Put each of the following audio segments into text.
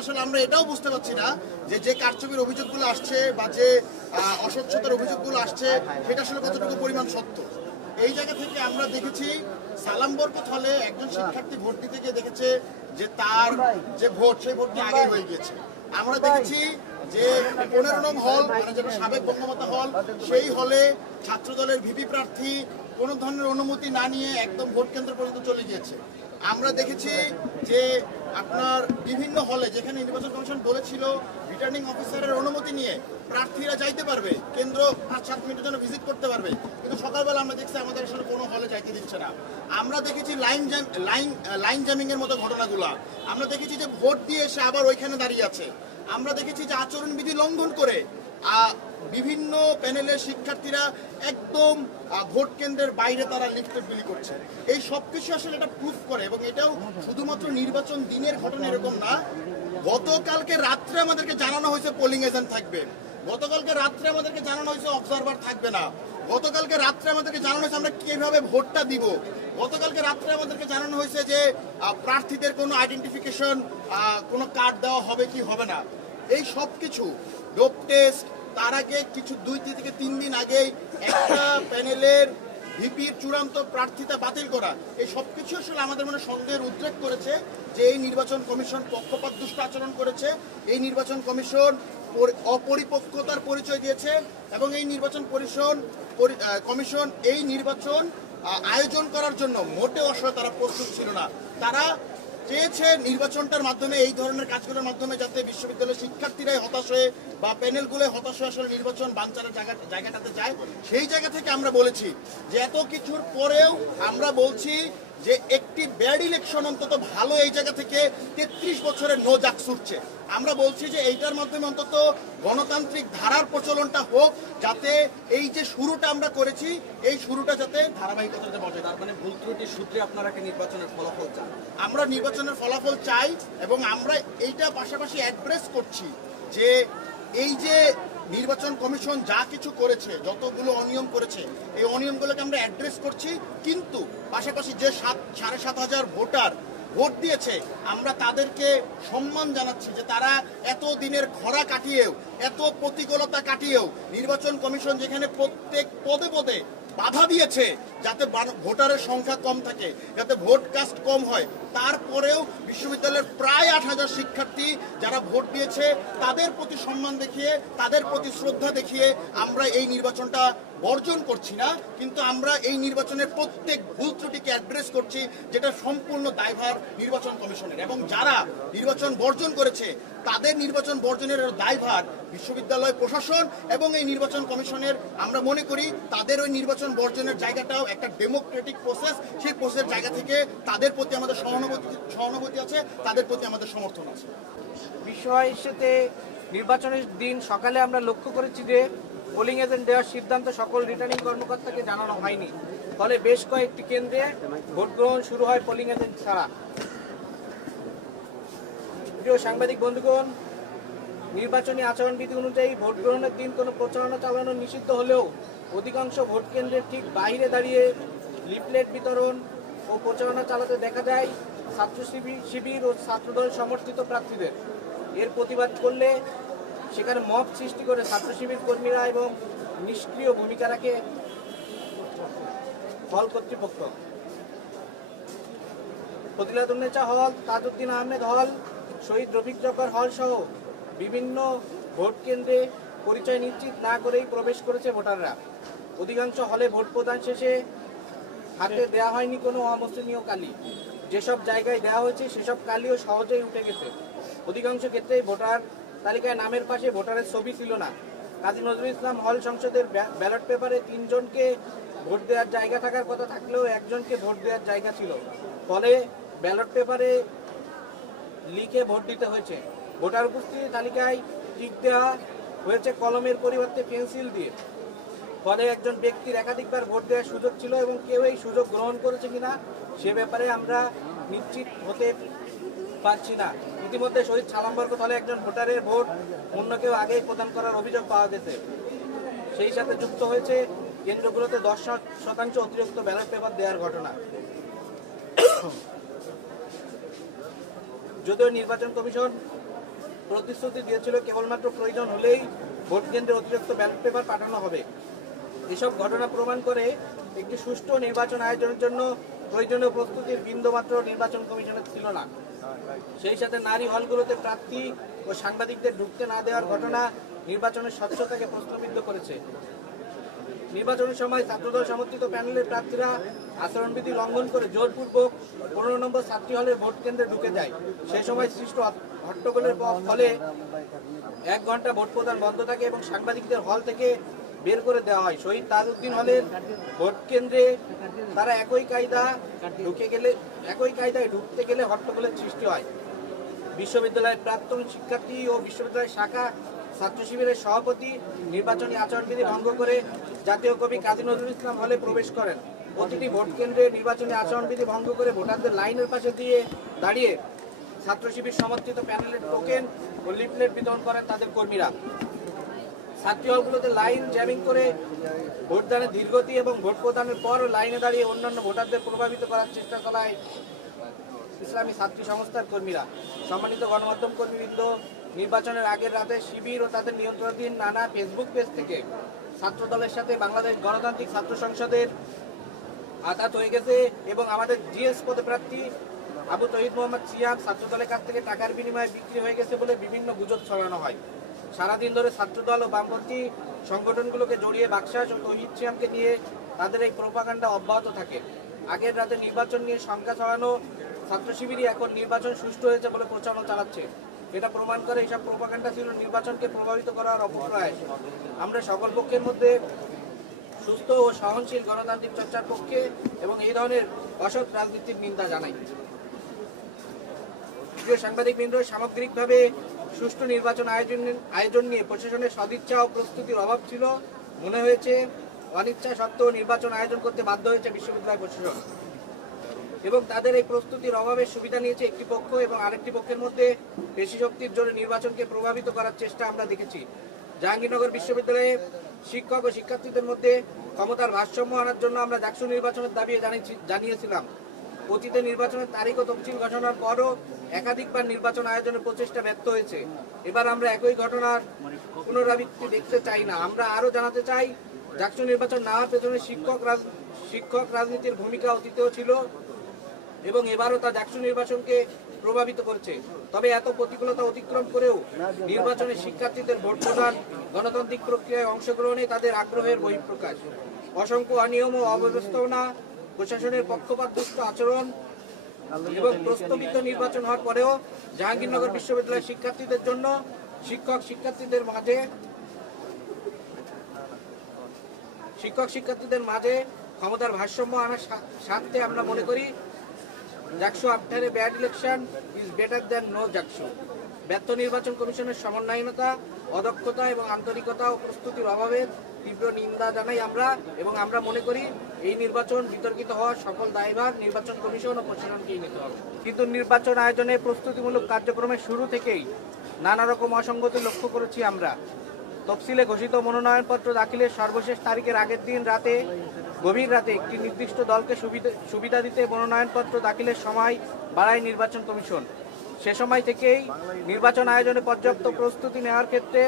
আসলে আমরা এটাও বুঝতে পারছি না যে যে কারচুপির অভিযোগগুলো আসছে বা যে অস্বচ্ছতার অভিযোগগুলো আসছে, সেটা আসলে কতটুকু পরিমাণ সত্য? এই জায়গা থেকে আমরা দেখেছি সালাম বরকত হলে একজন শিক্ষার্থী ভোট দিতে গিয়ে দেখেছে যে তার যে ভোট, সেই ভোটটি আগে হয়ে গিয়েছে। আমরা দেখেছি যে পনেরো নং হল মানে যেটা সাবেক বঙ্গমাতা হল, সেই হলে ছাত্র দলের ভিপি প্রার্থী কোনো ধরনের অনুমতি না নিয়ে একদম ভোট কেন্দ্র পর্যন্ত চলে গিয়েছে। আমরা দেখেছি যে আপনার বিভিন্ন হলে যেখানে নির্বাচন কমিশন বলেছিল রিটার্নিং অফিসারের অনুমতি নিয়ে প্রার্থীরা যাইতে পারবে, কেন্দ্র পাঁচ সাত মিনিটের জন্য ভিজিট করতে পারবে, কিন্তু সকালবেলা আমরা দেখছি আমাদের আসলে কোনো হলে যাইতে দিচ্ছে না। আমরা দেখেছি লাইন জ্যাম লাইন লাইন জ্যামিংয়ের মতো ঘটনাগুলো। আমরা দেখেছি যে ভোট দিয়ে এসে আবার ওইখানে দাঁড়িয়ে আছে। আমরা দেখেছি যে আচরণবিধি লঙ্ঘন করে বিভিন্ন প্যানেলের শিক্ষার্থীরা একদম ভোট কেন্দ্রের বাইরে তারা লিফটেড বিলি করছে। এই সব কিছু আসলে এটা প্রুফ করে এবং এটাও শুধুমাত্র নির্বাচন দিনের ঘটনা এরকম না, গতকালকে রাত্রে আমাদেরকে জানানো হয়েছে পোলিং এজেন্ট থাকবে। গতকালকে রাত্রে আমাদেরকে জানানো হয়েছে অবজারভার থাকবে না। গতকালকে রাত্রে আমাদেরকে জানানো হয়েছে আমরা কীভাবে ভোটটা দিব। গতকালকে রাত্রে আমাদেরকে জানানো হয়েছে যে প্রার্থীদের কোনো আইডেন্টিফিকেশন কোনো কার্ড দেওয়া হবে কি হবে না। এই সব কিছু ডোপ টেস্ট তার আগে কিছু দুই থেকে তিন দিন আগেই একটা প্যানেলের ভিপির চূড়ান্ত প্রার্থিতা বাতিল করা। এই সব কিছু আসলে আমাদের মনে সন্দেহের উদ্রেক করেছে যে এই নির্বাচন কমিশন পক্ষপাত দুষ্ট আচরণ করেছে। এই নির্বাচন কমিশন অপরিপক্কতার পরিচয় দিয়েছে এবং এই নির্বাচন পরিশন, পরি- কমিশন এই নির্বাচন আয়োজন করার জন্য মোটে আসলে তারা প্রস্তুত ছিল না। তারা চেয়েছে নির্বাচনটার মাধ্যমে, এই ধরনের কাজ করার মাধ্যমে যাতে বিশ্ববিদ্যালয়ের শিক্ষার্থীরাই হতাশ হয়ে বা প্যানেলগুলো হতাশ হয়ে আসলে নির্বাচন বাঞ্চারের জায়গা জায়গাটাতে যায়। সেই জায়গা থেকে আমরা বলেছি যে এত কিছুর পরেও আমরা বলছি যে একটি ব্যাড ইলেকশন অন্তত ভালো এই জায়গা থেকে তেত্রিশ বছরের নো ছুটছে আমরা বলছি যে এইটার মাধ্যমে অন্তত গণতান্ত্রিক ধারার প্রচলনটা হোক, যাতে এই যে শুরুটা আমরা করেছি, এই শুরুটা যাতে ধারাবাহিকতাতে বজায় তার মানে ভুল ত্রুটির সূত্রে আপনারা একটা নির্বাচনের ফলাফল চান। আমরা নির্বাচনের ফলাফল চাই এবং আমরা এইটা পাশাপাশি অ্যাড্রেস করছি যে এই যে নির্বাচন কমিশন যা কিছু করেছে, যতগুলো অনিয়ম করেছে, এই অনিয়মগুলোকে আমরা অ্যাড্রেস করছি। কিন্তু পাশাপাশি যে সাত, সাড়ে সাত হাজার ভোটার ভোট দিয়েছে, আমরা তাদেরকে সম্মান জানাচ্ছি যে তারা এত দিনের খরা কাটিয়েও, এত প্রতিকূলতা কাটিয়েও নির্বাচন কমিশন যেখানে প্রত্যেক পদে পদে বাধা দিয়েছে যাতে ভোটারের সংখ্যা কম থাকে, যাতে ভোট কাস্ট কম হয়। তারপরেও বিশ্ববিদ্যালয়ের প্রায় আট হাজার শিক্ষার্থী যারা ভোট দিয়েছে, তাদের প্রতি সম্মান দেখিয়ে, তাদের প্রতি শ্রদ্ধা দেখিয়ে আমরা এই নির্বাচনটা বর্জন করছি না, কিন্তু আমরা এই নির্বাচনের প্রত্যেক ভুল ত্রুটিকে অ্যাড্রেস করছি, যেটা সম্পূর্ণ দায়ভার নির্বাচন কমিশনের। এবং যারা নির্বাচন বর্জন করেছে তাদের নির্বাচন বর্জনের দায়ভার বিশ্ববিদ্যালয় প্রশাসন এবং এই নির্বাচন কমিশনের। আমরা মনে করি তাদের ওই নির্বাচন বর্জনের জায়গাটাও একটা ডেমোক্রেটিক প্রসেস সেই প্রসেসের জায়গা থেকে তাদের প্রতি আমাদের সহানুভূতি সহানুভূতি আছে, তাদের প্রতি আমাদের সমর্থন আছে। বিষয় সাথে নির্বাচনের দিন সকালে আমরা লক্ষ্য করেছি যে পোলিং এজেন্ট দেওয়ার সিদ্ধান্ত সকল রিটার্নিং কর্মকর্তাকে জানানো হয়নি। ফলে বেশ কয়েকটি কেন্দ্রে ভোট গ্রহণ শুরু হয় পোলিং এজেন্ট ছাড়া। প্রিয় সাংবাদিক বন্ধুগণ, নির্বাচনী আচরণবিধি অনুযায়ী ভোট গ্রহণের দিন কোনো প্রচারণা চালানো নিষিদ্ধ হলেও অধিকাংশ ভোট কেন্দ্রের ঠিক বাইরে দাঁড়িয়ে লিফলেট বিতরণ ও প্রচারণা চালাতে দেখা যায় ছাত্র শিবির ও ছাত্রদল সমর্থিত প্রার্থীদের। এর প্রতিবাদ করলে সেখানে মব সৃষ্টি করে ছাত্র শিবির কর্মীরা এবং নিষ্ক্রিয় ভূমিকা রাখে হল কর্তৃপক্ষ। ফজিলাতুন্নেচা হল, তাজউদ্দিন আহমেদ হল শহীদ রফিক জব্বার হল সহ বিভিন্ন ভোট কেন্দ্রে পরিচয় নিশ্চিত না করেই প্রবেশ করেছে ভোটাররা। অধিকাংশ হলে ভোট প্রদান শেষে হাতে দেওয়া হয়নি কোনো অমুসলিমীয় কালি। যেসব জায়গায় দেওয়া হয়েছে সেসব কালিও সহজেই উঠে গেছে। অধিকাংশ ক্ষেত্রেই ভোটার তালিকায় নামের পাশে ভোটারের ছবি ছিল না। কাজী নজরুল ইসলাম হল সংসদের ব্যালট পেপারে তিনজনকে ভোট দেওয়ার জায়গা থাকার কথা থাকলেও একজনকে ভোট দেওয়ার জায়গা ছিল। ফলে ব্যালট পেপারে লিখে ভোট দিতে হয়েছে। ভোটার উপস্থিতি তালিকায় টিক দেওয়া হয়েছে কলমের পরিবর্তে পেন্সিল দিয়ে। ফলে একজন ব্যক্তির একাধিকবার ভোট দেওয়ার সুযোগ ছিল এবং কেউ এই সুযোগ গ্রহণ করেছে কিনা, সে ব্যাপারে আমরা নিশ্চিত হতে পারছি না। ইতিমধ্যে শহীদ সালাম হলে একজন ভোটারের ভোট অন্য কেউ আগেই প্রদান করার অভিযোগ পাওয়া গেছে। সেই সাথে যুক্ত হয়েছে কেন্দ্রগুলোতে দশ শতাংশ অতিরিক্ত ব্যালট পেপার দেওয়ার ঘটনা। যদিও নির্বাচন কমিশন প্রতিশ্রুতি দিয়েছিল, কেবলমাত্র প্রয়োজন হলেই ভোট কেন্দ্রে অতিরিক্ত ব্যালট পেপার পাঠানো হবে। এসব ঘটনা প্রমাণ করে একটি সুষ্ঠু নির্বাচন আয়োজনের জন্য প্রয়োজনীয় প্রস্তুতির বিন্দুমাত্র নির্বাচন কমিশনের ছিল না। সেই সাথে নারী হলগুলোতে প্রার্থী ও সাংবাদিকদের ঢুকতে না দেওয়ার ঘটনা নির্বাচনের স্বচ্ছতাকে প্রশ্নবিদ্ধ করেছে। নির্বাচনের সময় ছাত্রদল সমর্থিত প্যানেলের প্রার্থীরা আচরণবিধি লঙ্ঘন করে জোরপূর্বক পনেরো নম্বর ছাত্রী হলের ভোট কেন্দ্রে ঢুকে যায়। সেই সময় সৃষ্ট হট্টগোলের ফলে এক ঘণ্টা ভোট প্রদান বন্ধ থাকে এবং সাংবাদিকদের হল থেকে বের করে দেওয়া হয়। শহীদ তাজউদ্দিন হলের ভোট কেন্দ্রে তারা একই কায়দা ঢুকে গেলে, একই কায়দায় ঢুকতে গেলে হট্টগোলের সৃষ্টি হয়। বিশ্ববিদ্যালয়ের প্রাক্তন শিক্ষার্থী ও বিশ্ববিদ্যালয়ের শাখা ছাত্র শিবিরের সভাপতি, নির্বাচনী আচরণবিধি ভঙ্গ করে জাতীয় কবি কাজী নজরুল ইসলাম হলে প্রবেশ করেন। প্রতিটি ভোট কেন্দ্রে নির্বাচনী আচরণবিধি ভঙ্গ করে ভোটারদের লাইনের পাশে দিয়ে দাঁড়িয়ে ছাত্র শিবির সমর্থিত প্যানেলের টোকেন ও লিফলেট বিতরণ করেন তাদের কর্মীরা। ছাত্রী হলগুলোতে লাইন জ্যামিং করে ভোটদানের ধীরগতি এবং ভোট প্রদানের পর লাইনে দাঁড়িয়ে অন্যান্য ভোটারদের প্রভাবিত করার চেষ্টা চালায় ইসলামী ছাত্রী সংস্থার কর্মীরা। সম্মানিত গণমাধ্যম কর্মীবৃন্দ নির্বাচনের আগের রাতে শিবির ও তাদের নিয়ন্ত্রণাধীন নানা ফেসবুক পেজ থেকে ছাত্র দলের সাথে বাংলাদেশ গণতান্ত্রিক ছাত্র সংসদের আঘাত হয়ে গেছে এবং আমাদের জিএস পদপ্রার্থী আবু তহিদ মোহাম্মদ সিয়াম ছাত্র দলের কাছ থেকে টাকার বিনিময়ে বিক্রি হয়ে গেছে বলে বিভিন্ন গুজব ছড়ানো হয়। সারাদিন ধরে ছাত্রদল ও বামপন্থী সংগঠনগুলোকে জড়িয়ে বাকশাস ও তহিদ সিয়ামকে নিয়ে তাদের এই প্রোপাগান্ডা অব্যাহত থাকে। আগের রাতে নির্বাচন নিয়ে সংখ্যা ছড়ানো ছাত্র শিবিরই এখন নির্বাচন সুষ্ঠু হয়েছে বলে প্রচারণা চালাচ্ছে। এটা প্রমাণ করে এইসব প্রোপাগান্ডা ছিল নির্বাচনকে প্রভাবিত করার অপপ্রয়াস আমরা সকল পক্ষের মধ্যে সুস্থ ও সহনশীল গণতান্ত্রিক চর্চার পক্ষে এবং এই ধরনের অসৎ রাজনীতির নিন্দা জানাই। প্রিয় সাংবাদিক বৃন্দ সামগ্রিকভাবে সুষ্ঠু নির্বাচন আয়োজন আয়োজন নিয়ে প্রশাসনের সদিচ্ছা ও প্রস্তুতির অভাব ছিল। মনে হয়েছে, অনিচ্ছা সত্ত্বেও নির্বাচন আয়োজন করতে বাধ্য হয়েছে বিশ্ববিদ্যালয় প্রশাসন। এবং তাদের এই প্রস্তুতির অভাবের সুবিধা নিয়েছে একটি পক্ষ এবং আরেকটি পক্ষের মধ্যে পেশি শক্তির জোরে নির্বাচনকে প্রভাবিত করার চেষ্টা আমরা দেখেছি। জাহাঙ্গীরনগর বিশ্ববিদ্যালয়ে শিক্ষক ও শিক্ষার্থীদের মধ্যে ক্ষমতার ভারসাম্য আনার জন্য আমরা ডাকসু নির্বাচনের দাবি জানিয়েছি জানিয়েছিলাম। অতীতে নির্বাচনের তারিখ ও তফসিল ঘোষণার পরও একাধিকবার নির্বাচন আয়োজনের প্রচেষ্টা ব্যর্থ হয়েছে। এবার আমরা একই ঘটনার পুনরাবৃত্তি দেখতে চাই না। আমরা আরও জানাতে চাই ডাকসু নির্বাচন না পেছনে শিক্ষক শিক্ষক রাজনীতির ভূমিকা অতীতেও ছিল। এবং এবারও তা ডাকসু নির্বাচনকে প্রভাবিত করছে। তবে এত প্রতিকূলতা অতিক্রম করেও নির্বাচনে শিক্ষার্থীদের ভোট প্রদান, গণতান্ত্রিক প্রক্রিয়ায় অংশগ্রহণে তাদের আগ্রহের বহিঃপ্রকাশ। অসংখ্য অনিয়ম ও অব্যবস্থাপনা, প্রশাসনের পক্ষপাতদুষ্ট আচরণ এবং প্রস্তাবিত নির্বাচন হওয়ার পরেও জাহাঙ্গীরনগর বিশ্ববিদ্যালয়ের শিক্ষার্থীদের জন্য শিক্ষক শিক্ষার্থীদের মাঝে শিক্ষক শিক্ষার্থীদের মাঝে ক্ষমতার ভারসাম্য আনার স্বার্থে আমরা মনে করি JAKSU after a bad election is better than no JAKSU. ব্যর্থ নির্বাচন কমিশনের সমন্বয়নতা, অদক্ষতা এবং আন্তরিকতা ও প্রস্তুতির অভাবে তীব্র নিন্দা জানাই আমরা এবং আমরা মনে করি এই নির্বাচন বিতর্কিত হওয়ার সকল দায়ভার নির্বাচন কমিশন ও প্রশাসনকেই নিতে হবে। কিন্তু নির্বাচন আয়োজনে প্রস্তুতিমূলক কার্যক্রমের শুরু থেকেই নানা রকম অসঙ্গতি লক্ষ্য করেছি আমরা। তফসিলে ঘোষিত মনোনয়নপত্র দাখিলের সর্বশেষ তারিখের আগের দিন রাতে, গভীর রাতে একটি নির্দিষ্ট দলকে সুবিধা সুবিধা দিতে মনোনয়নপত্র দাখিলের সময় বাড়ায় নির্বাচন কমিশন। সে সময় থেকেই নির্বাচন আয়োজনে পর্যাপ্ত প্রস্তুতি নেওয়ার ক্ষেত্রে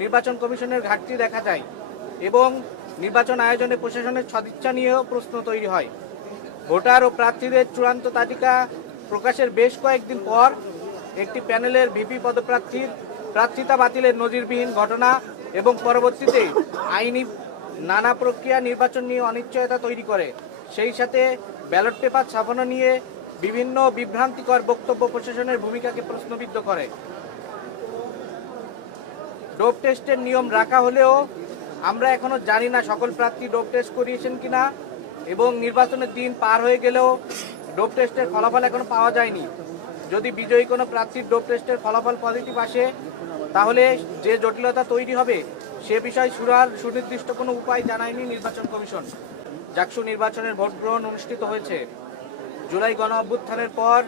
নির্বাচন কমিশনের ঘাটতি দেখা যায় এবং নির্বাচন আয়োজনে প্রশাসনের সদিচ্ছা নিয়েও প্রশ্ন তৈরি হয়। ভোটার ও প্রার্থীদের চূড়ান্ত তালিকা প্রকাশের বেশ কয়েকদিন পর একটি প্যানেলের ভিপি পদপ্রার্থীর প্রার্থিতা বাতিলের নজিরবিহীন ঘটনা এবং পরবর্তীতে আইনি নানা প্রক্রিয়া, নির্বাচন নিয়ে অনিশ্চয়তা তৈরি করে। সেই সাথে ব্যালট পেপার ছাপানো নিয়ে বিভিন্ন বিভ্রান্তিকর বক্তব্য প্রশাসনের ভূমিকাকে প্রশ্নবিদ্ধ করে। ডোপ টেস্টের নিয়ম রাখা হলেও আমরা এখনও জানি না সকল প্রার্থী ডোপ টেস্ট করিয়েছেন কিনা এবং নির্বাচনের দিন পার হয়ে গেলেও ডোপ টেস্টের ফলাফল এখনও পাওয়া যায়নি। যদি বিজয়ী কোনো প্রার্থীর ডোপ টেস্টের ফলাফল পজিটিভ আসে তাহলে যে জটিলতা তৈরি হবে সে বিষয়ে সুরার সুনির্দিষ্ট কোনো উপায় জানায়নি নির্বাচন কমিশন। জাকসু নির্বাচনের ভোট গ্রহণ অনুষ্ঠিত হয়েছে। জুলাই গণ অভ্যুত্থানের পর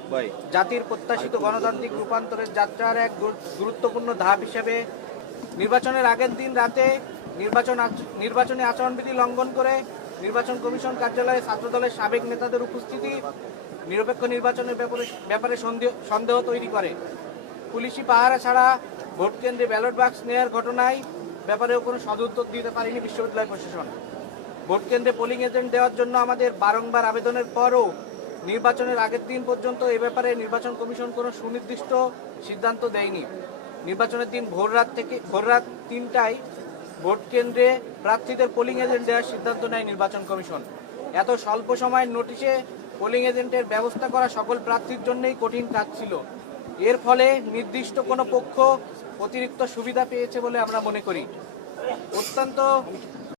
জাতির প্রত্যাশিত গণতান্ত্রিক রূপান্তরের যাত্রার এক গুরুত্বপূর্ণ ধাপ হিসেবে নির্বাচনের আগের দিন রাতে নির্বাচন নির্বাচনী আচরণবিধি লঙ্ঘন করে নির্বাচন কমিশন কার্যালয়ে ছাত্রদলের সাবেক নেতাদের উপস্থিতি নিরপেক্ষ নির্বাচনের ব্যাপারে ব্যাপারে সন্দেহ সন্দেহ তৈরি করে। পুলিশি পাহারা ছাড়া ভোট কেন্দ্রে ব্যালট বাক্স নেওয়ার ঘটনায় ব্যাপারেও কোনো সদুত্তর দিতে পারেনি বিশ্ববিদ্যালয় প্রশাসন। ভোট কেন্দ্রে পোলিং এজেন্ট দেওয়ার জন্য আমাদের বারংবার আবেদনের পরও নির্বাচনের আগের দিন পর্যন্ত এ ব্যাপারে নির্বাচন কমিশন কোনো সুনির্দিষ্ট সিদ্ধান্ত দেয়নি। নির্বাচনের দিন ভোর রাত থেকে, ভোর রাত তিনটায় ভোট কেন্দ্রে প্রার্থীদের পোলিং এজেন্ট দেওয়ার সিদ্ধান্ত নেয় নির্বাচন কমিশন। এত স্বল্প সময়ের নোটিশে পোলিং এজেন্টের ব্যবস্থা করা সকল প্রার্থীর জন্যই কঠিন কাজ ছিল। এর ফলে নির্দিষ্ট কোনো পক্ষ অতিরিক্ত সুবিধা পেয়েছে বলে আমরা মনে করি। অত্যন্ত